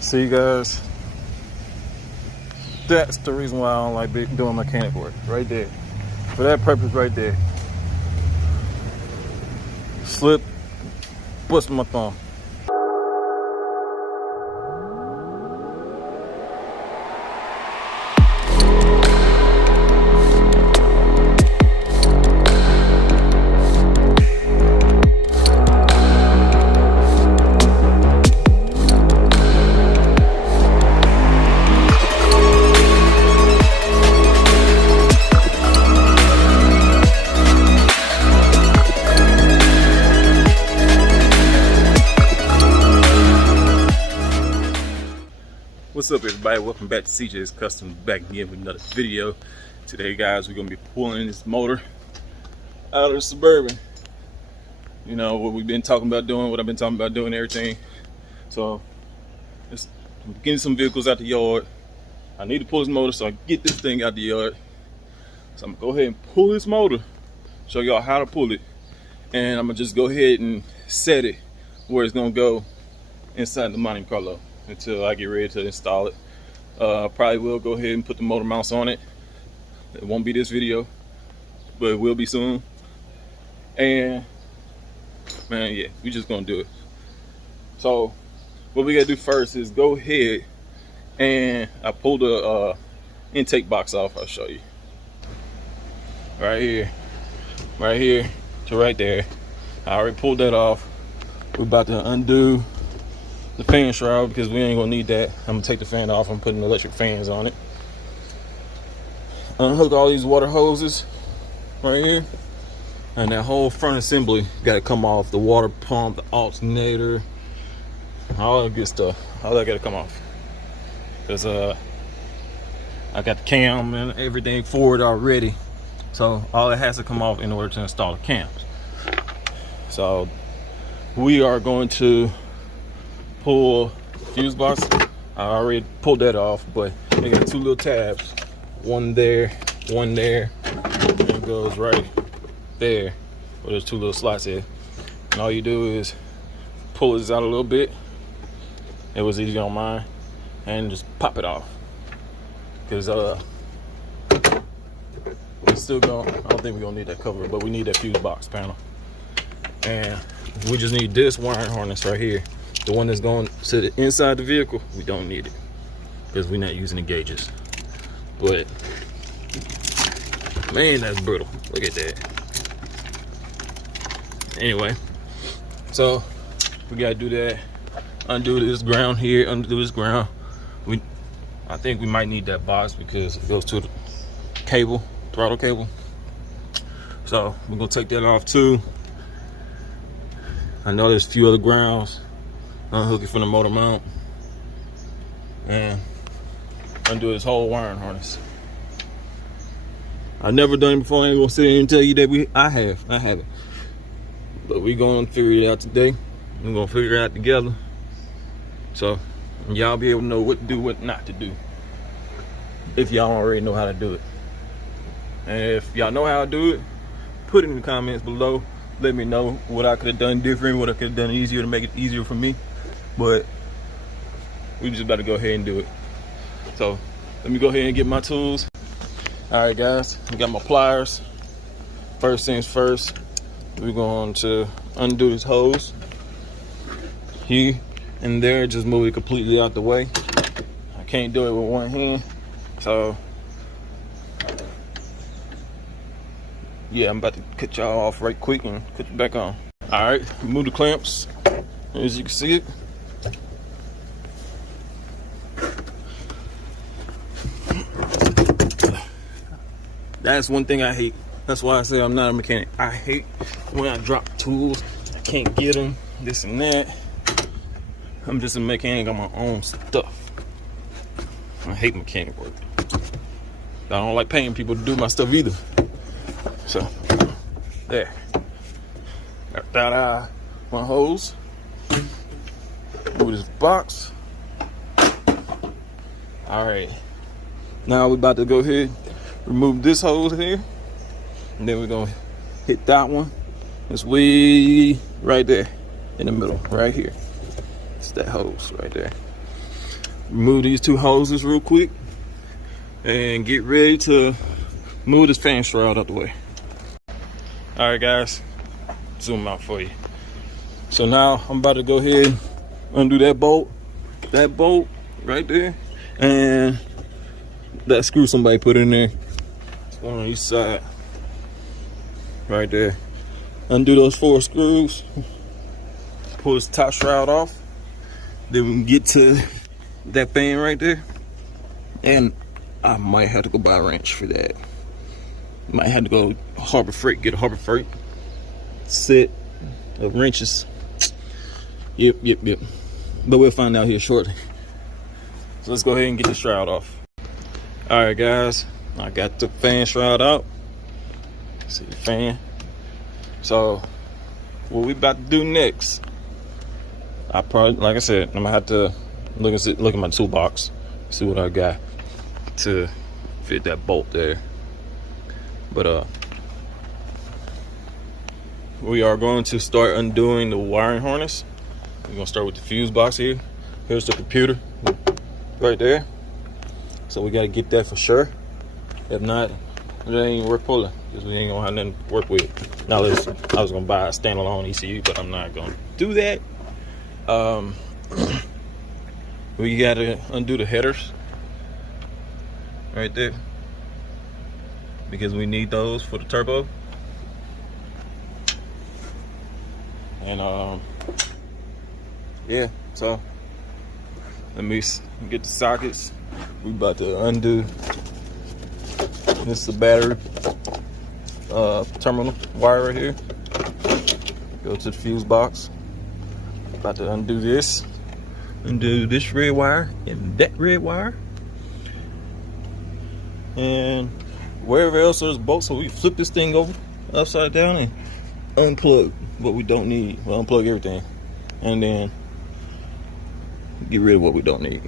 See, guys, that's the reason why I don't like doing mechanic work. Right there. For that purpose right there. Slip, bust my thumb. What's up, everybody? Welcome back to CJ's Custom, back again with another video. Today, guys, we're gonna be pulling this motor out of the Suburban. You know what we've been talking about doing, what I've been talking about doing, everything. So I'm getting some vehicles out the yard. I need to pull this motor, so I get this thing out the yard. So I'm gonna go ahead and pull this motor, show y'all how to pull it, and I'm gonna just go ahead and set it where it's gonna go inside the Monte Carlo until I get ready to install it. Probably will go ahead and put the motor mounts on it. It won't be this video, but it will be soon. And man, yeah, we just gonna do it. So what we gotta do first is go ahead and I pulled the intake box off. I'll show you. Right here to right there. I already pulled that off. We're about to undo the fan shroud because we ain't gonna need that. I'm gonna take the fan off. I'm putting electric fans on it. Unhook all these water hoses right here, and that whole front assembly got to come off. The water pump, the alternator, all that good stuff. All that got to come off because I got the cam and everything for it already. So all it has to come off in order to install the cams. So we are going to pull fuse box. I already pulled that off, but they got two little tabs, one there, and it goes right there where there's two little slots here. And all you do is pull this out a little bit. It was easy on mine, and just pop it off because we still gonna, I don't think we're gonna need that cover, but we need that fuse box panel, and we just need this wiring harness right here. The one that's going to the inside the vehicle, we don't need it because we're not using the gauges. But man, that's brutal. Look at that. Anyway, so we gotta do that. Undo this ground here. Undo this ground. I think we might need that box because it goes to the cable, throttle cable. So we're gonna take that off too. I know there's a few other grounds. Unhook it from the motor mount and undo this whole wiring harness. I've never done it before. I ain't gonna sit here and tell you that I haven't. But we gonna figure it out today. We're gonna figure it out together. So y'all be able to know what to do, what not to do. If y'all already know how to do it. And if y'all know how to do it, put it in the comments below. Let me know what I could have done different, what I could have done easier to make it easier for me. But we just about to go ahead and do it. So let me go ahead and get my tools. All right, guys, I got my pliers. First things first, we're going to undo this hose here and there. Just move it completely out the way. I can't do it with one hand, so yeah, I'm about to cut y'all off right quick and put it back on. All right, remove the clamps. As you can see it. That's one thing I hate. That's why I say I'm not a mechanic. I hate when I drop tools. I can't get them, this and that. I'm just a mechanic on my own stuff. I hate mechanic work. I don't like paying people to do my stuff either. So, there. Got that my hose. Move this box. All right. Now we're about to go ahead, remove this hose here, and then we're gonna hit that one. It's way right there in the middle, right here. It's that hose right there. remove these two hoses real quick and get ready to move this fan shroud out the way. All right, guys, zoom out for you. So now I'm about to go ahead and undo that bolt right there, and that screw somebody put in there. It's one on each side right there. Undo those 4 screws, pull this top shroud off, then we can get to that fan right there. And I might have to go buy a wrench for that. Might have to go Harbor Freight, get a Harbor Freight set of wrenches. Yep. But we'll find out here shortly. So let's go ahead and get the shroud off. All right, guys, I got the fan shroud out. See the fan. So what we about to do next, I probably, like I said, I'm gonna have to look at my toolbox, see what I got to fit that bolt there. But we are going to start undoing the wiring harness. We're gonna start with the fuse box here. Here's the computer right there. So we gotta get that for sure. If not, it ain't worth pulling, because we ain't gonna have nothing to work with. Now listen, I was gonna buy a standalone ECU, but I'm not gonna do that. We gotta undo the headers right there, because we need those for the turbo. And yeah, so let me get the sockets. We about to undo this, the battery terminal wire right here. Go to the fuse box. About to undo this red wire and that red wire, and wherever else there's bolts. So we flip this thing over upside down and unplug what we don't need. We'll unplug everything and then get rid of what we don't need.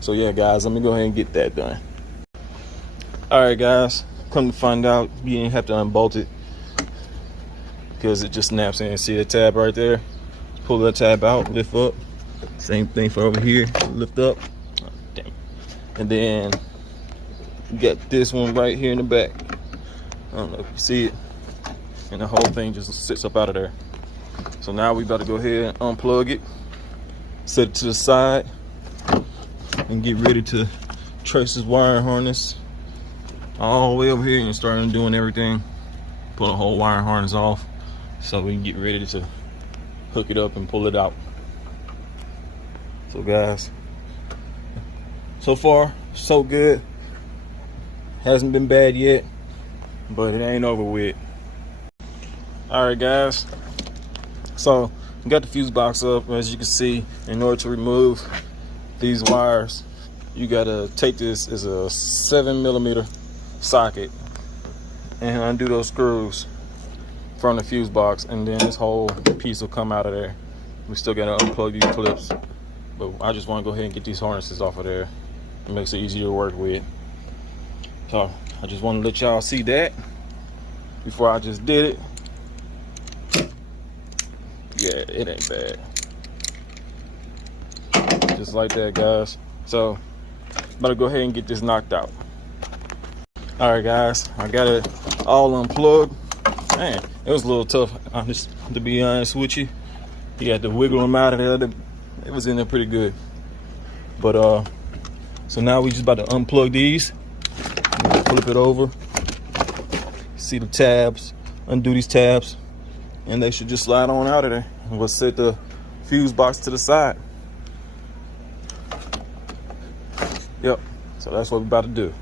So yeah, guys, let me go ahead and get that done. All right, guys, come to find out, you didn't have to unbolt it because it just snaps in. See the tab right there? Pull that tab out, lift up. Same thing for over here, lift up. Oh, damn. And then you got this one right here in the back. I don't know if you see it. And the whole thing just sits up out of there. So now we about to go ahead and unplug it, set it to the side, and get ready to trace this wiring harness all the way over here and start undoing everything. Pull the whole wiring harness off so we can get ready to hook it up and pull it out. So guys, so far so good. Hasn't been bad yet, but it ain't over with. All right, guys, so we got the fuse box up. As you can see, in order to remove these wires, you gotta take this as a 7mm socket and undo those screws from the fuse box, and then this whole piece will come out of there. We still gotta unplug these clips, but I just want to go ahead and get these harnesses off of there. It makes it easier to work with. So I just want to let y'all see that before I just did it. Yeah, it ain't bad. Just like that, guys. So I'm about to go ahead and get this knocked out. All right, guys, I got it all unplugged. Man, it was a little tough, to be honest with you. You had to wiggle them out of there. It was in there pretty good. But so now we just about to unplug these. Flip it over. See the tabs. Undo these tabs, and they should just slide on out of there. And we'll set the fuse box to the side. Yep. So that's what we're about to do.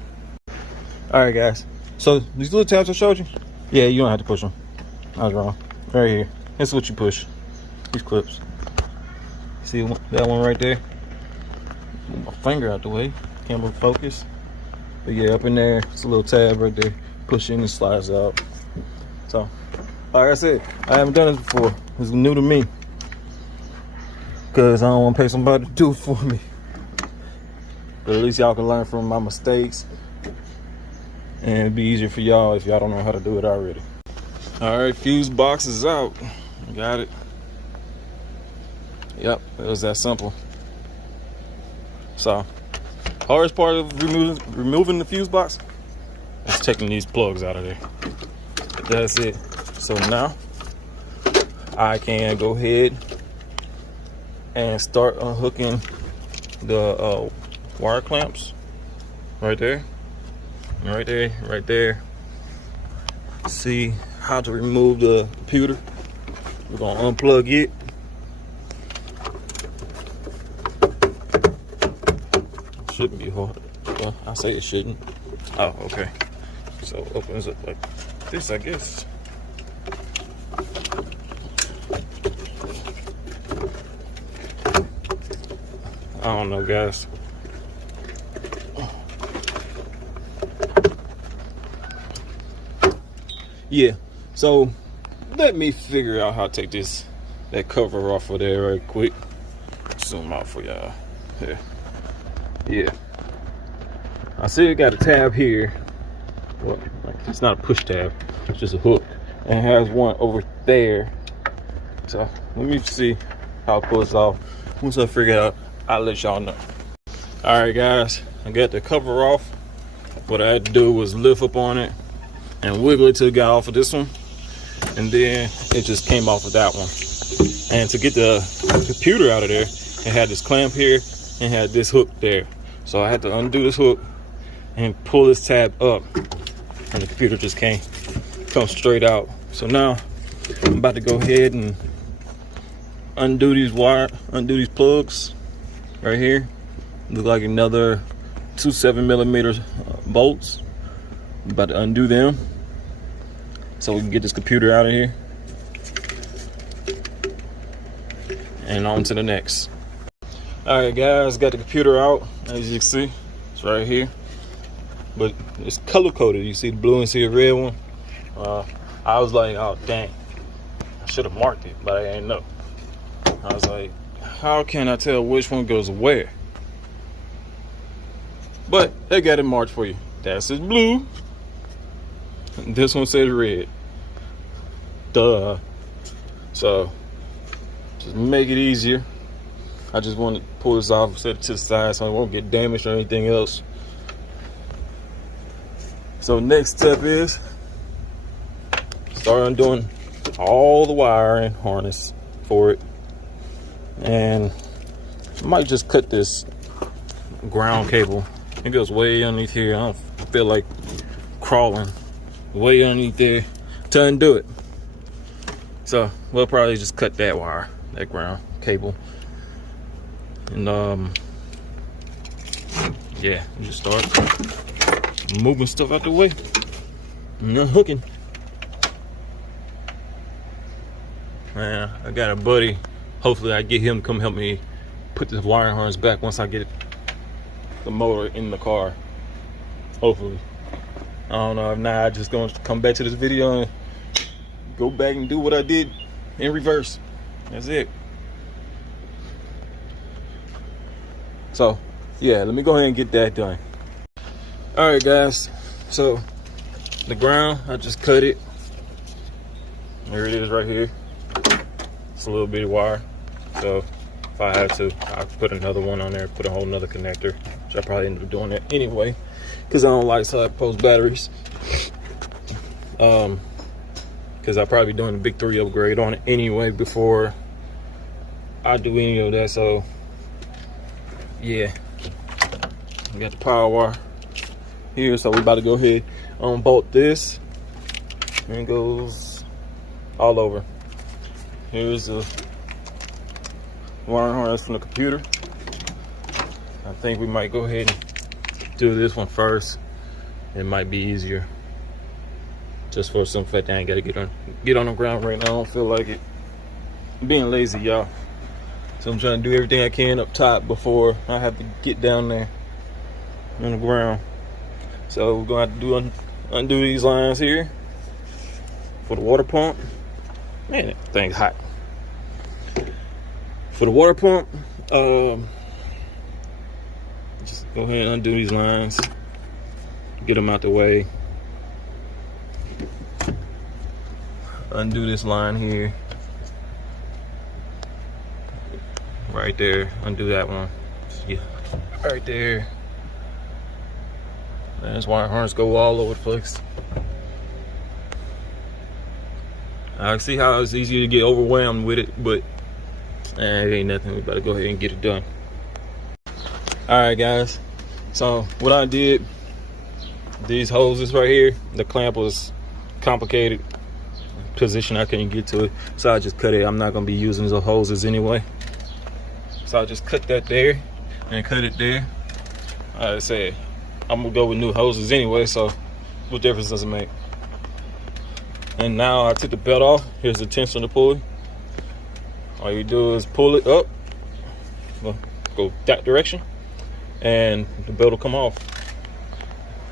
All right, guys. So these little tabs I showed you. Yeah, you don't have to push them. I was wrong. Right here. That's what you push. These clips. See that one right there? Move my finger out the way. Camera focus. But yeah, up in there, it's a little tab right there. Push in and slides out. So, like I said, I haven't done this before. It's new to me, because I don't want to pay somebody to do it for me. But at least y'all can learn from my mistakes, and it'd be easier for y'all if y'all don't know how to do it already. All right, fuse box is out. Got it. Yep, it was that simple. So hardest part of removing the fuse box is taking these plugs out of there. That's it. So now I can go ahead and start unhooking the wire clamps right there, right there. See how to remove the computer. We're gonna unplug it. Shouldn't be hard. Well, I say it shouldn't. Oh, okay. So it opens up like this, I guess. I don't know, guys. Yeah, so let me figure out how to take that cover off of there right quick. Zoom out for y'all. Here. Yeah. I see it got a tab here. Well, it's not a push tab, it's just a hook. And it has one over there. So let me see how I pull this off. Once I figure it out, I'll let y'all know. Alright guys, I got the cover off. What I had to do was lift up on it and wiggle it till it got off of this one. And then it just came off of that one. And to get the computer out of there, it had this clamp here and had this hook there. So I had to undo this hook and pull this tab up, and the computer just come straight out. So now I'm about to go ahead and undo these plugs right here. Look like another 2 7mm bolts. I'm about to undo them so we can get this computer out of here and on to the next. All right guys, got the computer out. As you can see, it's right here, but it's color coded. You see the blue and see the red one. I was like, oh dang, I should have marked it, but I didn't know. I was like, how can I tell which one goes where? But they got it marked for you. That says blue, this one says red. Duh. So just make it easier. I just want to pull this off, set it to the side so it won't get damaged or anything else. So next step is start undoing all the wiring harness for it. And I might just cut this ground cable. It goes way underneath here. I don't feel like crawling way underneath there to undo it. So we'll probably just cut that wire, that ground cable. And yeah, just start moving stuff out the way and unhooking. Man, I got a buddy. Hopefully I get him to come help me put this wiring harness back once I get the motor in the car. Hopefully. I don't know. If not, I'm just going to come back to this video and go back and do what I did in reverse. That's it. So yeah, let me go ahead and get that done. All right guys, so the ground, I just cut it. There it is right here. It's a little bit of wire, so if I have to, I'll put another one on there, put a whole nother connector, which I probably end up doing that anyway because I don't like side post batteries. Because I'll probably be doing a big 3 upgrade on it anyway before I do any of that. So yeah, we got the power wire here, so we're about to go ahead and unbolt this, and it goes all over. Here's the wiring harness from the computer. I think we might go ahead and do this one first. It might be easier, just for some fact I ain't gotta get on the ground right now. I don't feel like it. I'm being lazy, y'all. So I'm trying to do everything I can up top before I have to get down there on the ground. So we're gonna have to undo these lines here for the water pump. Man, that thing's hot. For the water pump, just go ahead and undo these lines, get them out the way. Undo this line here. Right there, undo that one. Yeah, right there. Man, this wire harness go all over the place. I see how it's easy to get overwhelmed with it, but it ain't nothing. We better go ahead and get it done. Alright guys, so what I did, these hoses right here, the clamp was complicated position, I couldn't get to it, so I just cut it. I'm not going to be using the hoses anyway, so I just cut that there and cut it there. Like I said, I'm gonna go with new hoses anyway, so what difference does it make? And now I took the belt off. Here's the tension to pulley. All you do is pull it up, go that direction, and the belt will come off.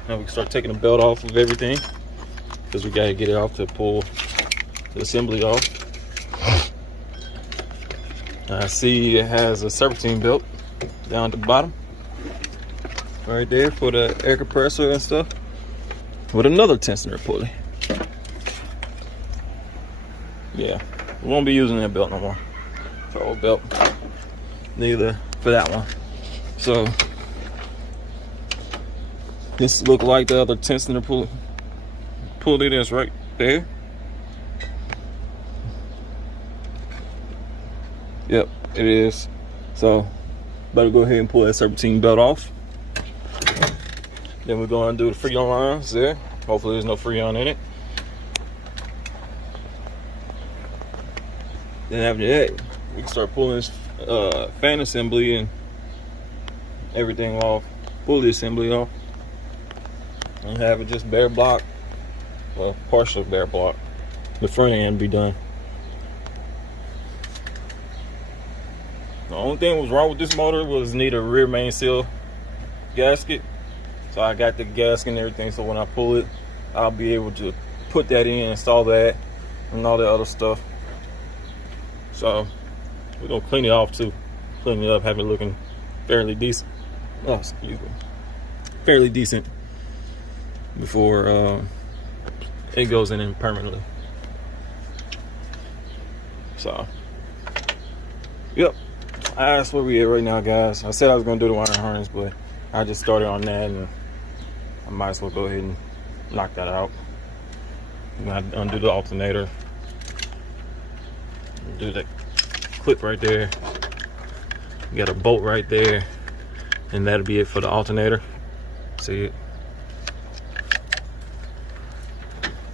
Now we can start taking the belt off of everything, because we gotta get it off to pull the assembly off. I see it has a serpentine belt down at the bottom right there for the air compressor and stuff, with another tensioner pulley. Yeah, we won't be using that belt no more. For old belt, neither for that one. So this look like the other tensioner pulley that's right there. Yep, it is. So better go ahead and pull that serpentine belt off. Then we're going to do the freon lines there. Hopefully there's no freon in it. Then after that, we can start pulling this fan assembly and everything off, pulley assembly off, and have it just bare block, well, partial bare block. The front end be done. The only thing that was wrong with this motor was need a rear main seal gasket. So I got the gasket and everything, so when I pull it, I'll be able to put that in, install that, and all that other stuff. So we're gonna clean it off too. Clean it up, have it looking fairly decent. Oh, excuse me. Fairly decent before it goes in permanently. So, yep. That's where we at right now, guys. I said I was gonna do the wire harness, but I just started on that, and I might as well go ahead and knock that out. I'm gonna undo the alternator. Do that clip right there. You got a bolt right there, and that'll be it for the alternator. See it?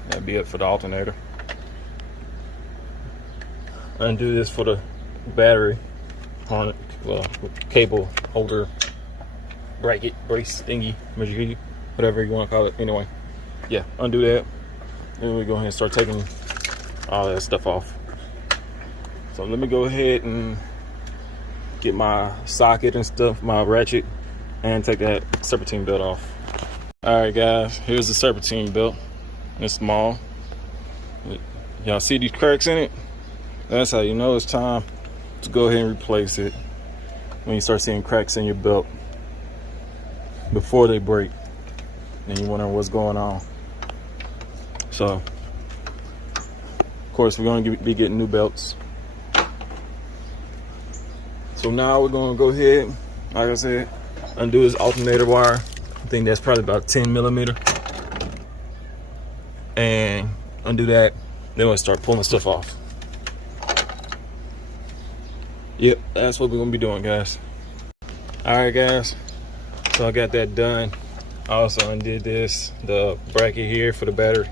That'll be it for the alternator. Undo this for the battery harness, well, cable holder, bracket, brace thingy, whatever you want to call it. Anyway, yeah, undo that. Then we go ahead and start taking all that stuff off. So let me go ahead and get my socket and stuff, my ratchet, and take that serpentine belt off. All right, guys, here's the serpentine belt. It's small. Y'all see these cracks in it? That's how you know it's time to go ahead and replace it. When you start seeing cracks in your belt before they break, and you wonder what's going on. So, of course, we're going to be getting new belts. So now we're going to go ahead, like I said, undo this alternator wire. I think that's probably about 10 millimeter. And undo that. Then we'll start pulling stuff off. Yep, that's what we're going to be doing, guys. Alright, guys. So I got that done. I also undid this, the bracket here for the battery.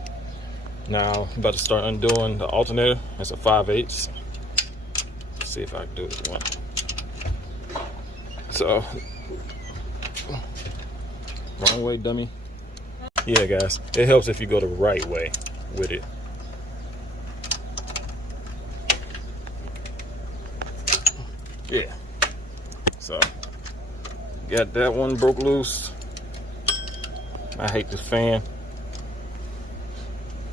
Now I'm about to start undoing the alternator. That's a 5/8. Let's see if I can do it one. So, wrong way, dummy. Yeah, guys, it helps if you go the right way with it. Yeah. So, got that one broke loose. I hate this fan.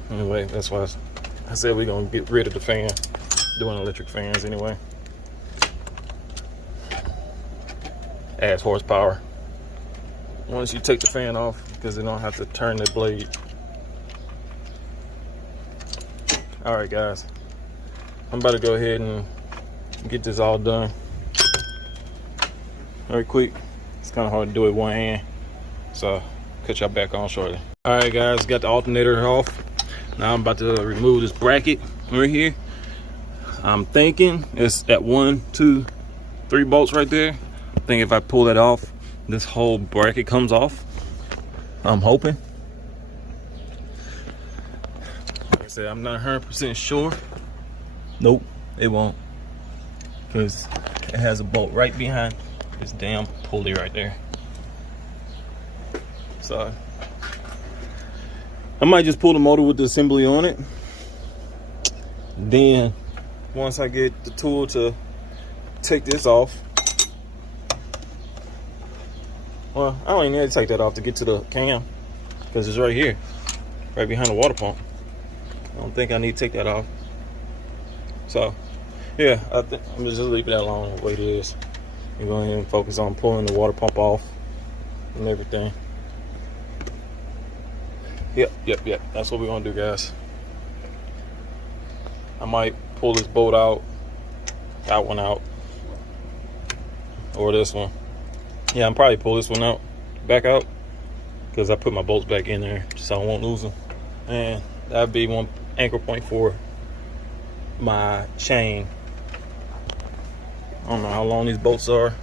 Anyway, that's why I said we're gonna get rid of the fan. Doing electric fans anyway. Adds horsepower. Once you take the fan off, because you don't have to turn the blade. Alright, guys. I'm about to go ahead and get this all done. Very quick. It's kind of hard to do it with one hand. So cut y'all back on shortly. All right, guys, got the alternator off. Now I'm about to remove this bracket right here. I'm thinking it's at 1, 2, 3 bolts right there. I think if I pull that off, this whole bracket comes off. I'm hoping. Like I said, I'm not 100% sure. Nope, it won't. Because it has a bolt right behind this damn pulley right there. So I might just pull the motor with the assembly on it. Then once I get the tool to take this off, well, I don't even need to take that off to get to the cam because it's right here, right behind the water pump. I don't think I need to take that off. So yeah, I think I'm just leaving that alone the way it is. I'm going ahead and focus on pulling the water pump off and everything. Yep. That's what we're gonna do, guys. I might pull this bolt out, that one out, or this one. Yeah, I'm probably pull this one out, back out, because I put my bolts back in there so I won't lose them. And that'd be one anchor point for my chain. I don't know how long these bolts are,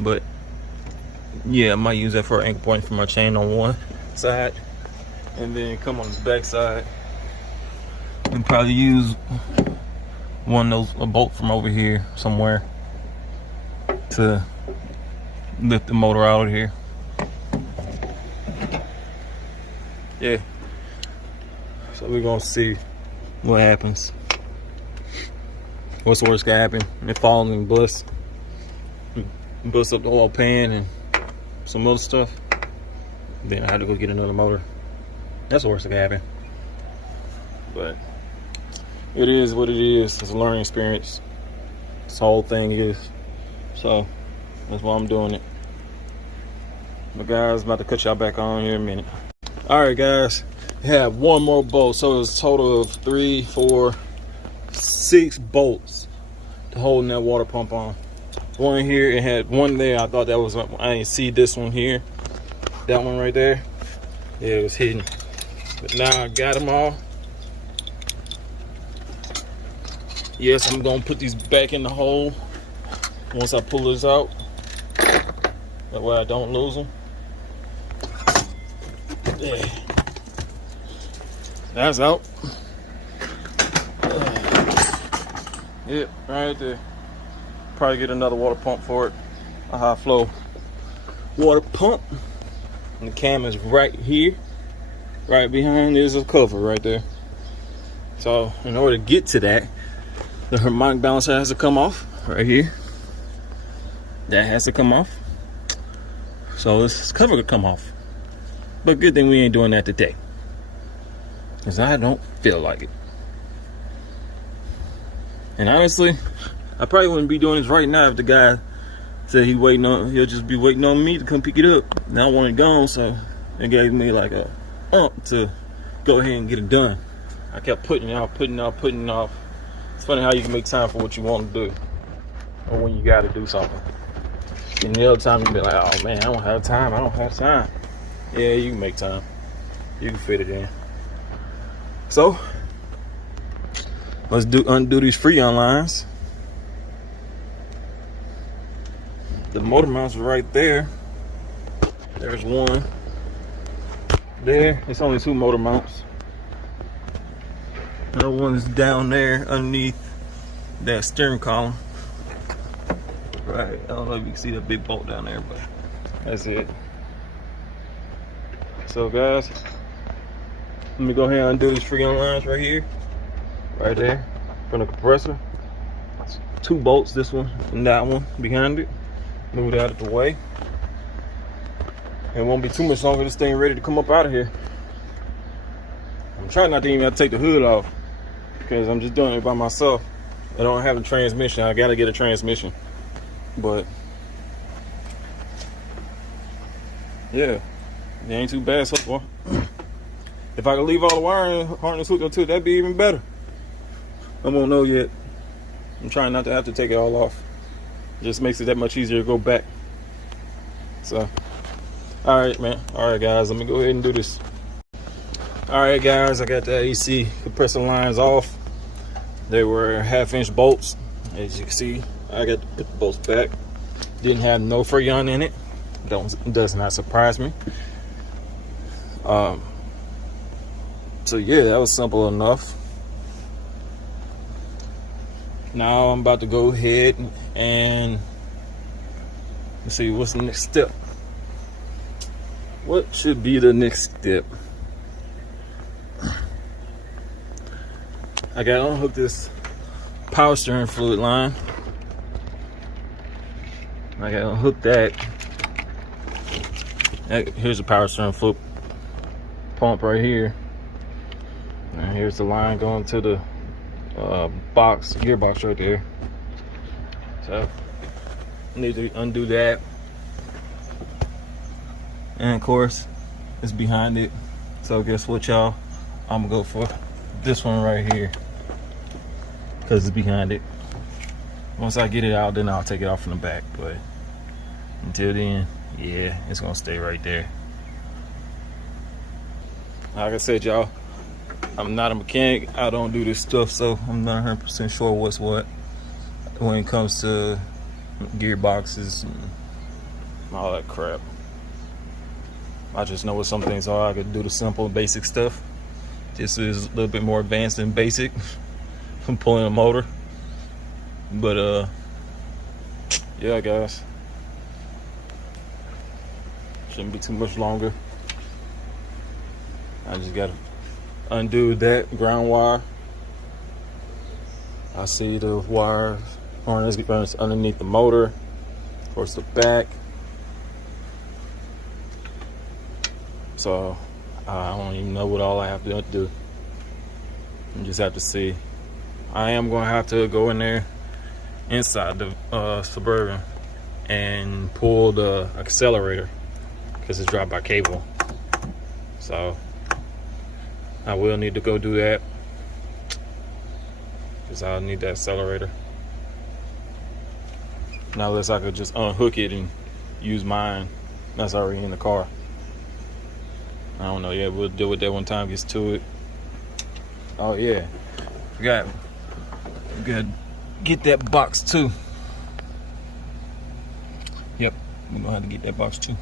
but yeah, I might use that for an anchor point for my chain on one side, and then come on the back side and probably use one of those, a bolt from over here somewhere to lift the motor out of here. Yeah, so we're gonna see what happens. What's the worst can happen? It falls and busts up the oil pan and some other stuff. Then I had to go get another motor. That's the worst that can happen. But it is what it is. It's a learning experience. This whole thing is. So that's why I'm doing it. But guys, I'm about to cut y'all back on here in a minute. Alright guys, we have one more bolt. So it's a total of 3, 4, 6 bolts to holding that water pump on. One here, it had one there. I thought that was, I didn't see this one here. That one right there. Yeah, it was hidden. But now I got them all. Yes, I'm gonna put these back in the hole once I pull this out. That way I don't lose them. Yeah. That's out. Yep, right there. Probably get another water pump for it. A high flow water pump. And the cam is right here. Right behind there's a cover right there. So in order to get to that, the harmonic balancer has to come off right here. That has to come off. So this cover could come off. But good thing we ain't doing that today, because I don't feel like it. And honestly, I probably wouldn't be doing this right now if the guy said he'll just be waiting on me to come pick it up. Now I want it gone, so it gave me like a to go ahead and get it done. I kept putting it off. It's funny how you can make time for what you want to do, or when you got to do something. And the other time you be like, oh man, I don't have time. Yeah, you can make time. You can fit it in. So let's undo these Freon lines. The motor mounts are right there. There's one. There. It's only 2 motor mounts. Another one is down there underneath that steering column. Right. I don't know if you can see that big bolt down there, but that's it. So guys, let me go ahead and undo these Freon lines right here. Right there. From the compressor. 2 bolts, this one and that one behind it. Move it out of the way. It won't be too much longer. This thing ready to come up out of here. I'm trying not to even have to take the hood off, because I'm just doing it by myself. I don't have a transmission. I gotta get a transmission. But yeah, it ain't too bad so far. If I could leave all the wiring harness hooked up to it, that'd be even better. I won't know yet. I'm trying not to have to take it all off. It just makes it that much easier to go back So, all right, man. All right, guys, let me go ahead and do this. All right, guys, I got the AC compressor lines off. They were 1/2-inch bolts. As you can see, I got to put the bolts back. Didn't have no freon in it. Does not surprise me. So yeah, that was simple enough. Now I'm about to go ahead and let's see what's the next step. What should be the next step? I gotta unhook this power steering fluid line. I gotta unhook that. Here's the power steering fluid pump right here. And here's the line going to the gearbox right there. So I need to undo that. And of course, it's behind it. So guess what, y'all? I'm gonna go for this one right here because it's behind it. Once I get it out, then I'll take it off from the back. But until then, yeah, it's gonna stay right there. Like I said, y'all, I'm not a mechanic. I don't do this stuff, so I'm not 100% sure what's what when it comes to gearboxes and all that crap. I just know what some things are. I could do the simple, basic stuff. This is a little bit more advanced than basic from pulling a motor. But yeah, guys, shouldn't be too much longer. I just gotta undo that ground wire. I see the wire harness underneath the motor, towards the back. So I don't even know what all I have to do. You just have to see. I am gonna have to go in there inside the Suburban and pull the accelerator because it's dropped by cable. So I will need to go do that because I'll need that accelerator. Now unless I could just unhook it and use mine that's already in the car. I don't know. Yeah, we'll deal with that when time gets to it. Oh yeah, we got to get that box too. Yep, we're gonna have to get that box too.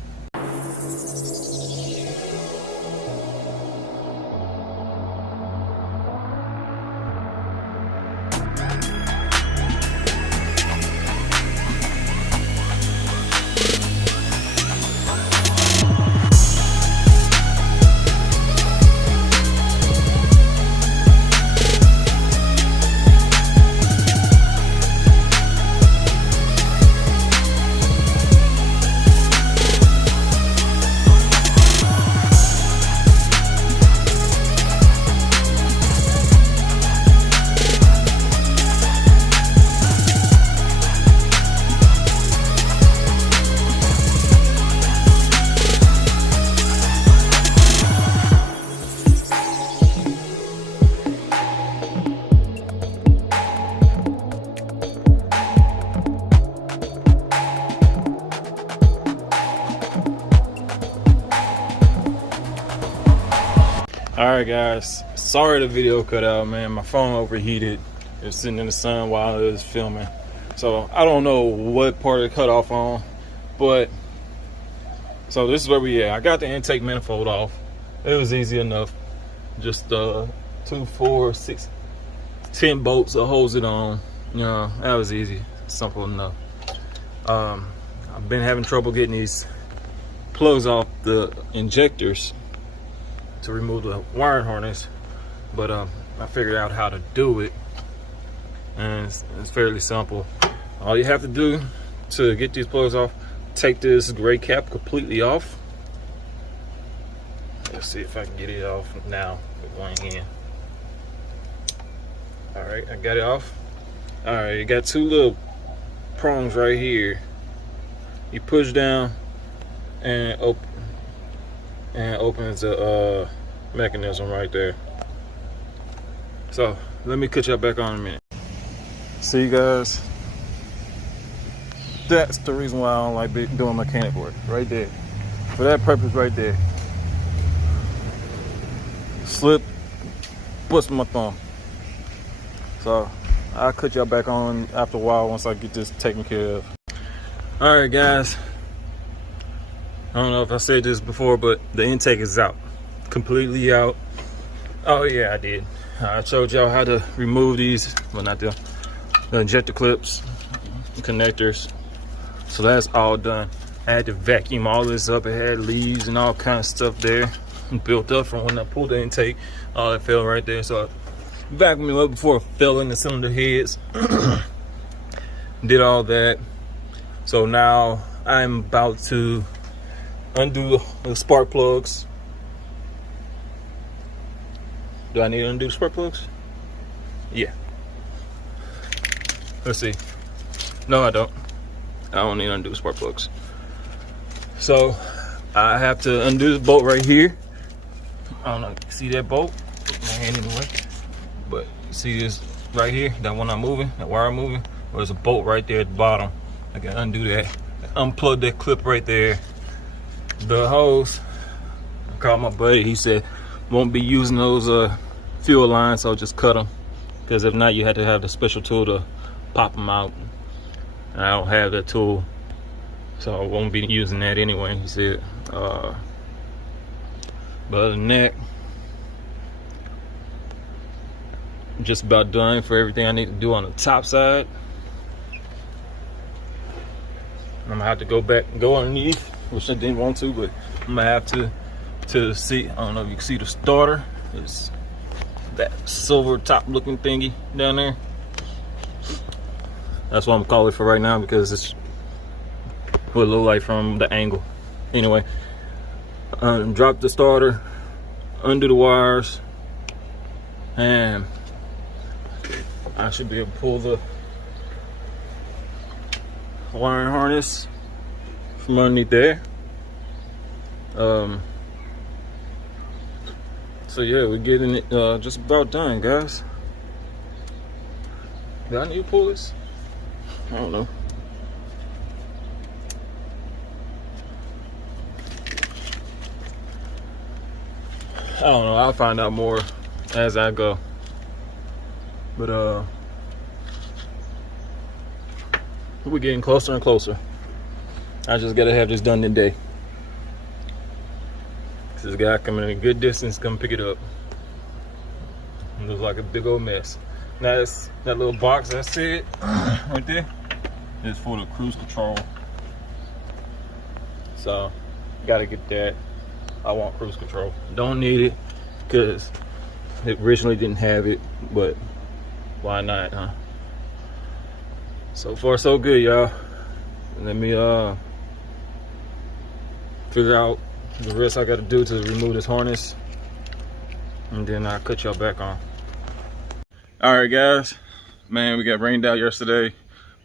Alright guys, sorry the video cut out, man. My phone overheated. It was sitting in the sun while it was filming. So I don't know what part it cut off on, but so this is where we at. I got the intake manifold off. It was easy enough. Just 2, 4, 6, 10 bolts to hose it on. You know, that was easy, simple enough. I've been having trouble getting these plugs off the injectors to remove the wiring harness, but I figured out how to do it, and it's fairly simple. All you have to do to get these plugs off, take this gray cap completely off. Let's see if I can get it off now with one hand. All right, I got it off. All right, you got 2 little prongs right here. You push down and opens the mechanism right there. So let me cut y'all back on in a minute. See you guys. That's the reason why I don't like doing mechanic work, right there. For that purpose right there. Slip, bust my thumb. So I'll cut y'all back on after a while once I get this taken care of. Alright guys, I don't know if I said this before, but the intake is out. Completely out. Oh yeah, I did. I showed y'all how to remove these, well not the injector clips, connectors. So that's all done. I had to vacuum all this up. It had leaves and all kind of stuff there built up from when I pulled the intake. All that fell right there. So I vacuumed it up before it fell in the cylinder heads. Did all that. So now I'm about to undo the spark plugs. Do I need to undo the spark plugs? Yeah. Let's see. No, I don't. I don't need to undo the spark plugs. So I have to undo this bolt right here. I don't know if you see that bolt. Put my hand in the way. But you see this right here, that one I'm moving, that wire I'm moving, there's a bolt right there at the bottom. I can undo that. Unplug that clip right there. The hose, I called my buddy, he said won't be using those fuel lines, so I'll just cut them. Because if not, you had to have the special tool to pop them out. And I don't have that tool, so I won't be using that anyway, he said. But other than that, I'm just about done for everything I need to do on the top side. I'm gonna have to go back and go underneath, which I didn't want to, but I'm gonna have to see. I don't know if you can see the starter. It's that silver top looking thingy down there. That's what I'm calling it for right now because it's what it look like from the angle. Anyway, drop the starter, undo the wires, and I should be able to pull the wiring harness from underneath there. So yeah, we're getting it just about done, guys. Do I need to pull this? I don't know. I don't know. I'll find out more as I go. But we're getting closer and closer. I just gotta have this done today. This guy coming in a good distance, come pick it up. It looks like a big old mess. Now that's that little box I said right there is for the cruise control. So gotta get that. I want cruise control. Don't need it because it originally didn't have it, but why not, huh? So far so good, y'all. Let me figure out the rest I gotta do to remove this harness, and then I'll cut y'all back on. All right, guys, man, we got rained out yesterday.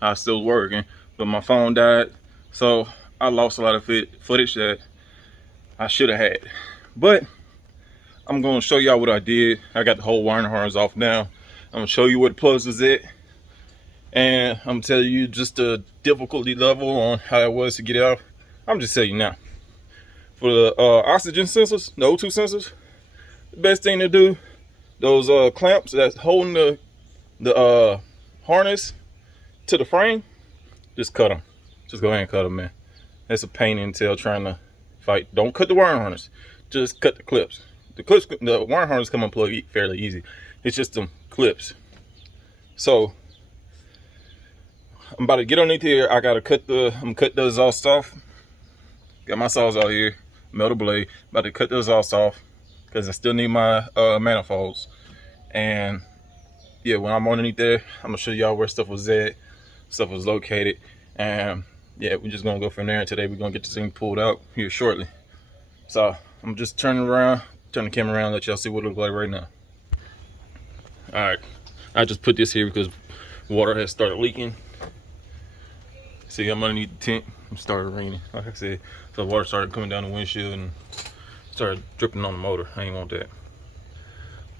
I was still working, but my phone died, so I lost a lot of footage that I should have had. But I'm gonna show y'all what I did. I got the whole wiring harness off now. I'm gonna show you what the plugs is at, and I'm gonna tell you just the difficulty level on how it was to get it out. I'm just telling you now. For the oxygen sensors, the O2 sensors, the best thing to do, those clamps that's holding the harness to the frame, just cut them. Just go ahead and cut them, man. That's a pain in the tail trying to fight. Don't cut the wiring harness. Just cut the clips. The wiring harness come unplugged fairly easy. It's just them clips. So I'm about to get underneath here. I gotta cut I'm gonna cut the exhaust off. Got my saws out here, metal blade. About to cut the exhaust off because I still need my manifolds. And yeah, when I'm underneath there, I'm gonna show y'all where stuff was at, stuff was located, and yeah, we're just gonna go from there. And today we're gonna get this thing pulled out here shortly. So I'm just turning around, turn the camera around, let y'all see what it looks like right now. All right, I just put this here because water has started leaking. See, I'm underneath the tent. It started raining, like I said. So water started coming down the windshield and started dripping on the motor. I ain't want that.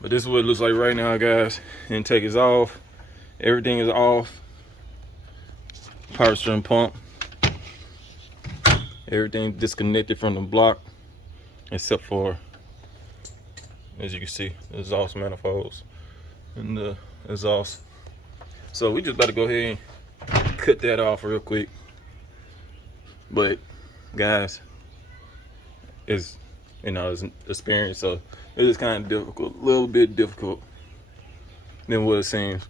But this is what it looks like right now, guys. Intake is off. Everything is off. Power steering pump Everything disconnected from the block except for, as you can see, the exhaust manifolds and the exhaust. So we just about to go ahead and cut that off real quick. But guys, it's, you know, it's an experience, so it is kind of difficult, a little bit difficult than what it seems.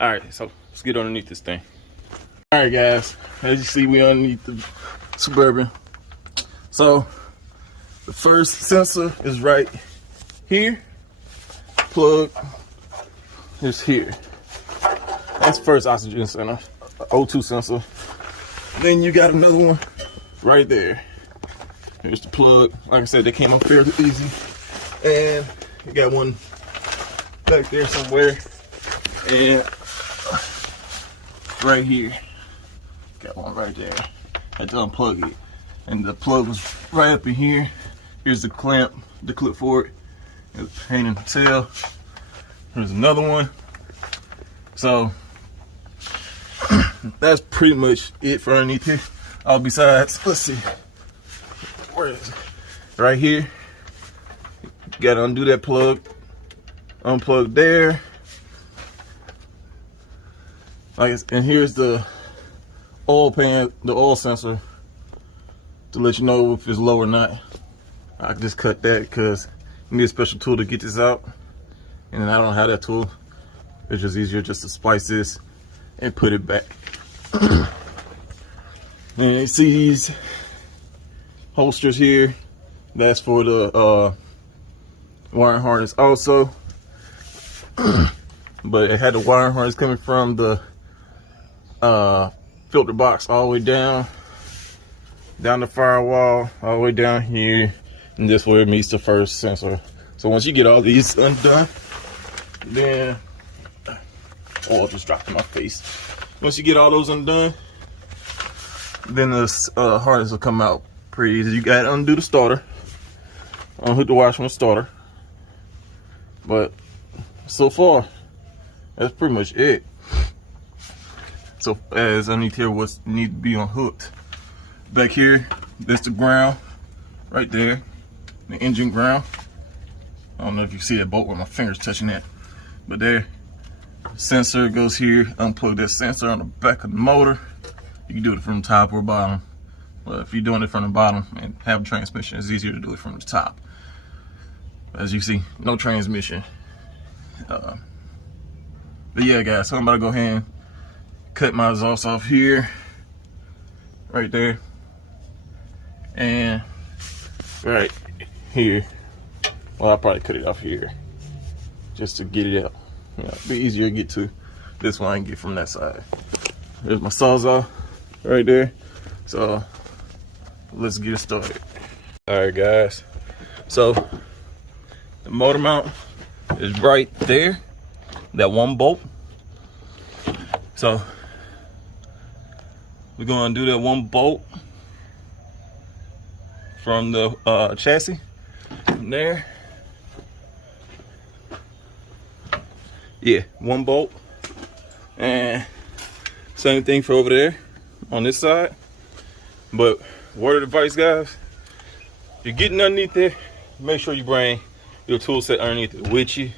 All right, so let's get underneath this thing. All right, guys, as you see, we underneath the Suburban. So the first sensor is right here. Plug is here. That's the first oxygen sensor, O2 sensor. Then you got another one right there. Here's the plug. Like I said, they came up fairly easy. And you got one back there somewhere. And right here. Got one right there. I had to unplug it. And the plug was right up in here. Here's the clamp, the clip for it. There's a chain and tail. Here's another one. So that's pretty much it for underneath here. All besides, let's see. Where is it? Right here. You gotta undo that plug. Unplug there. And here's the oil pan, the oil sensor, to let you know if it's low or not. I just cut that because you need a special tool to get this out, and I don't have that tool. It's just easier just to splice this and put it back. And you see these holsters here, that's for the wiring harness also. But it had the wiring harness coming from the filter box all the way down the firewall, all the way down here, and this where it meets the first sensor. So once you get all these undone, then oil just dropped in my face. Once you get all those undone, then the harness will come out pretty easy. You gotta undo the starter, unhook the wires from the starter. But so far, that's pretty much it. So as underneath here, what's need to be unhooked. Back here, that's the ground, right there, the engine ground. I don't know if you see that bolt where my finger's touching that, but there, sensor goes here. Unplug that sensor on the back of the motor. You can do it from the top or bottom. But if you're doing it from the bottom and have a transmission, it's easier to do it from the top. As you see, no transmission. But yeah, guys, so I'm about to go ahead and cut my exhaust off here, right there, and right here. Well, I'll probably cut it off here just to get it out. You know, be easier to get to. This one I can get from that side. There's my Sawzall right there. So let's get it started. All right, guys. So the motor mount is right there. That one bolt. So we're gonna undo that one bolt from the chassis. From there. Yeah, one bolt. And same thing for over there on this side. But word of advice, guys, if you're getting underneath there, make sure you bring your tool set underneath it with you.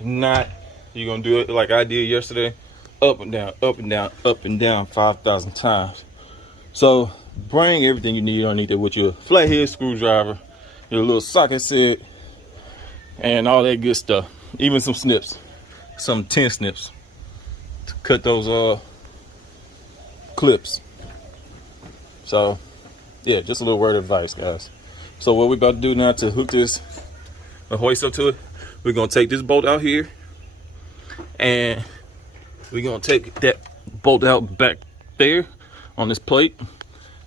If not, you're gonna do it like I did yesterday, up and down, up and down, up and down 5,000 times. So bring everything you need underneath it with your flathead screwdriver, your little socket set, and all that good stuff. Even some snips, some 10 snips to cut those clips. So yeah, just a little word of advice, guys. So what we're about to do now to hook this hoist up to it, we're gonna take this bolt out here, and we're gonna take that bolt out back there on this plate,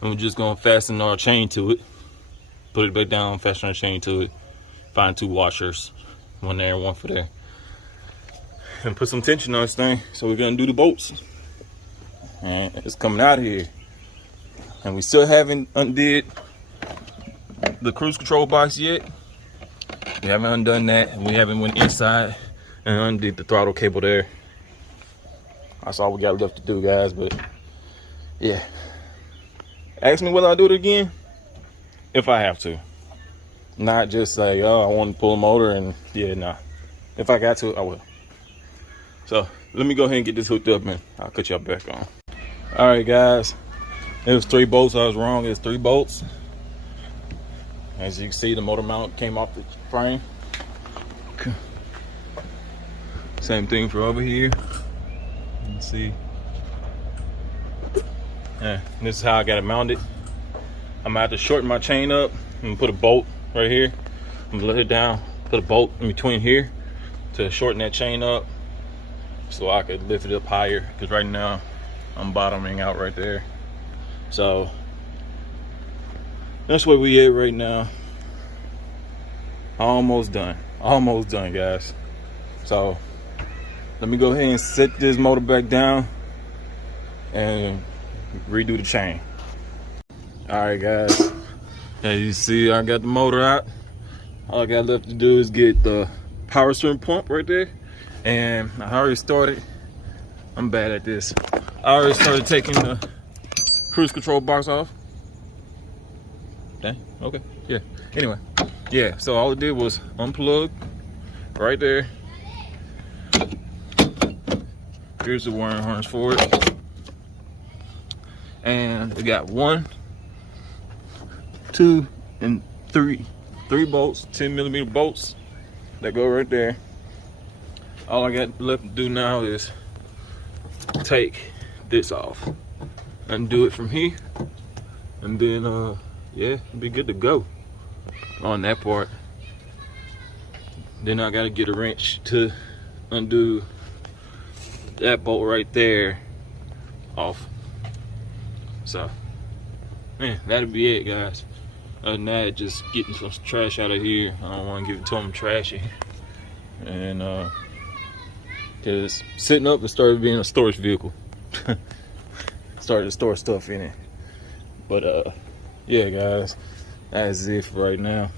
and we're just gonna fasten our chain to it, put it back down, fasten our chain to it, find 2 washers, one there and one for there, and put some tension on this thing. So we're gonna do the bolts, and it's coming out of here. And we still haven't undid the cruise control box yet. We haven't undone that, and we haven't went inside and undid the throttle cable there. That's all we got left to do, guys. But yeah, Ask me whether I do it again if I have to. Not just say, oh, I want to pull a motor and yeah, nah. If I got to, I will. So let me go ahead and get this hooked up and I'll cut y'all back on. All right, guys. It was 3 bolts. I was wrong. It's 3 bolts. As you can see, the motor mount came off the frame. Same thing for over here. Let's see. Yeah, this is how I got it mounted. I'm gonna have to shorten my chain up and put a bolt right here. I'm gonna let it down, put a bolt in between here to shorten that chain up so I could lift it up higher, because right now I'm bottoming out right there. So that's where we at right now. Almost done, guys. So let me go ahead and set this motor back down and redo the chain. All right, guys, as you see, I got the motor out. All I got left to do is get the power steering pump right there, and I already started. I'm bad at this. I already started taking the cruise control box off. Dang, okay, yeah. Anyway, yeah, so all it did was unplug right there. Here's the wiring harness for it. And we got 1, 2, and 3 bolts, 10mm bolts that go right there. All I got left to do now is take this off, undo it from here, and then yeah, be good to go on that part. Then I gotta get a wrench to undo that bolt right there off. So, man, that'll be it, guys. Other than that, just getting some trash out of here. I don't want to give it to them trashy. And, because sitting up, it started being a storage vehicle. Started to store stuff in it. But, yeah, guys, that's it for right now.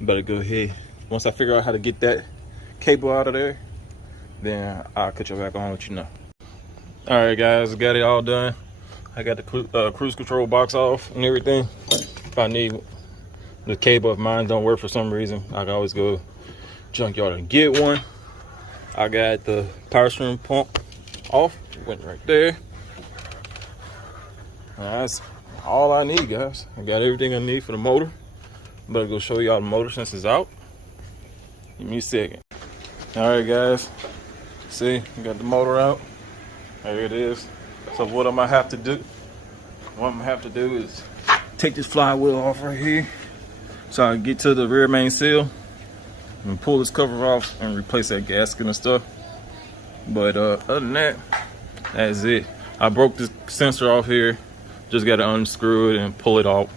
Better go ahead. Once I figure out how to get that cable out of there, then I'll cut you back on, let you know. All right, guys, got it all done. I got the cruise control box off and everything. If I need the cable, if mine don't work for some reason, I can always go junkyard and get one. I got the power steering pump off. It went right there. That's all I need, guys. I got everything I need for the motor. Better go show y'all the motor since it's out. Give me a second. All right, guys. See, I got the motor out. There it is. So what I'm gonna have to do, is take this flywheel off right here so I can get to the rear main seal and pull this cover off and replace that gasket and stuff. But other than that, that's it. I broke this sensor off here. Just gotta unscrew it and pull it off,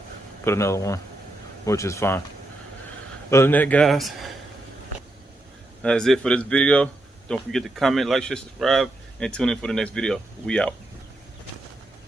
put another one, which is fine. Other than that, guys, that's it for this video. Don't forget to comment, like, share, subscribe, and tune in for the next video. We out.